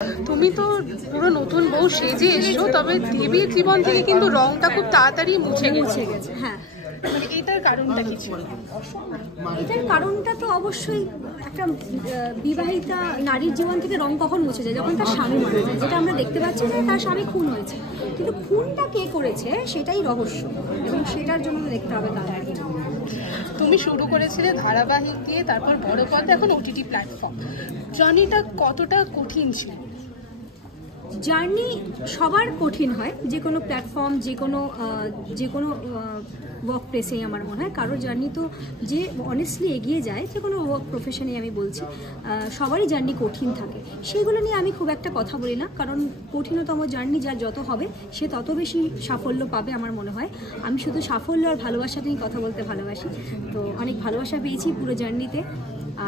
তুমি তো পুরো নতুন বউ সেজে এসছো, তবে দেবীর জীবন থেকে কিন্তু রংটা খুব তাড়াতাড়ি মুছে গেছে। হ্যাঁ, মানে এটার কারণটা কি ছিল? এটার কারণটা তো অবশ্যই একটা বিবাহিতা নারীর জীবন থেকে রং কখন মুছে যায়, যখন তার স্বামী মারা যায়। যেটা আমরা দেখতে পাচ্ছি যে তার স্বামী খুন হয়েছে, কিন্তু খুনটা কে করেছে সেটাই রহস্য, এবং সেটার জন্য দেখতে হবে কারণ। তুমি শুরু করেছিলে ধারাবাহিক দিয়ে, তারপর বড় পর্দা, এখন ওটিটি প্ল্যাটফর্ম। জার্নিটা কতটা কঠিন ছিল? জার্নি সবার কঠিন হয়, যে কোনো প্ল্যাটফর্ম, যে কোনো ওয়ার্ক প্লেসেই আমার মনে হয়। কারোর জার্নি তো যে অনেস্টলি এগিয়ে যায়, যে কোনো ওয়ার্ক প্রফেশনে আমি বলছি, সবারই জার্নি কঠিন থাকে। সেইগুলো নিয়ে আমি খুব একটা কথা বলি না, কারণ কঠিনতম জার্নি যার যত হবে সে তত বেশি সাফল্য পাবে আমার মনে হয়। আমি শুধু সাফল্য আর ভালোবাসা নিয়ে কথা বলতে ভালোবাসি, তো অনেক ভালোবাসা পেয়েছি পুরো জার্নিতে,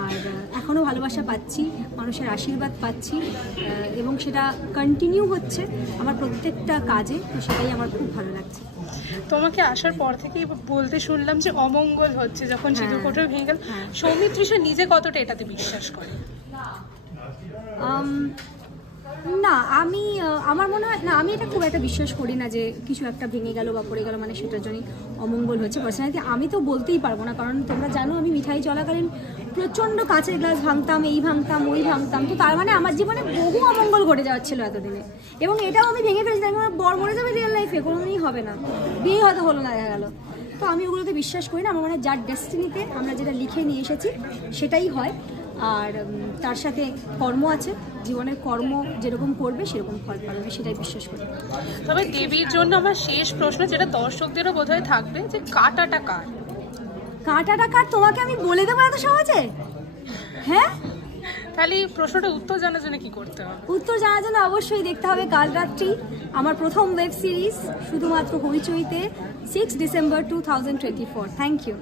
আর এখনও ভালোবাসা পাচ্ছি, মানুষের আশীর্বাদ পাচ্ছি, এবং সেটা কন্টিনিউ হচ্ছে আমার প্রত্যেকটা কাজে, তো সেটাই আমার খুব ভালো লাগছে। তোমাকে আসার পর থেকেই বলতে শুনলাম যে অমঙ্গল হচ্ছে, যখন সিঁদুর কোটর ভেঙে গেল। সৌমিত্রিষা নিজে কতটা এটাতে বিশ্বাস করে? না, আমার মনে হয় না, আমি এটা খুব একটা বিশ্বাস করি না যে কিছু একটা ভেঙে গেল বা পড়ে গেল মানে সেটার জন্যই অমঙ্গল হচ্ছে। পার্সোনালি আমি তো বলতেই পারবো না, কারণ তোমরা জানো আমি মিঠাই চলাকালীন প্রচণ্ড কাঁচের গ্লাস ভাঙতাম, এই ভাঙতাম, ওই ভাঙতাম, তো তার মানে আমার জীবনে বহু অমঙ্গল ঘটে যাচ্ছিল এতদিনে, এবং এটাও আমি ভেঙে ফেলেছিলাম। আমার বর মরে যাবে রিয়েল লাইফে, কোনোদিনই হবে না, বিয়ে হয়তো হলো না, দেখা গেল। তো আমি ওগুলোতে বিশ্বাস করি না। আমার মানে যার ডেস্টিনিতে আমরা যেটা লিখে নিয়ে এসেছি সেটাই হয়, আর তার সাথে কর্ম আছে, জীবনের কর্ম যেরকম করবে সেরকম ফল পাবে, আমি সেটাই বিশ্বাস করি। তবে দেবীর জন্য আমার শেষ প্রশ্ন, যেটা দর্শকদেরও বোধহয় থাকবে, যে কাঁটাটা কার? কাঁটাটা কার তোমাকে আমি বলে দেবো এত সহজে? হ্যাঁ, তাহলে এই প্রশ্নটার উত্তর জানার জন্য কি করতে হবে? উত্তর জানার জন্য অবশ্যই দেখতে হবে কাল রাত্রি আমার প্রথম ওয়েব সিরিজ, শুধুমাত্র হইচইতে, 6 ডিসেম্বর 2024। Thank you.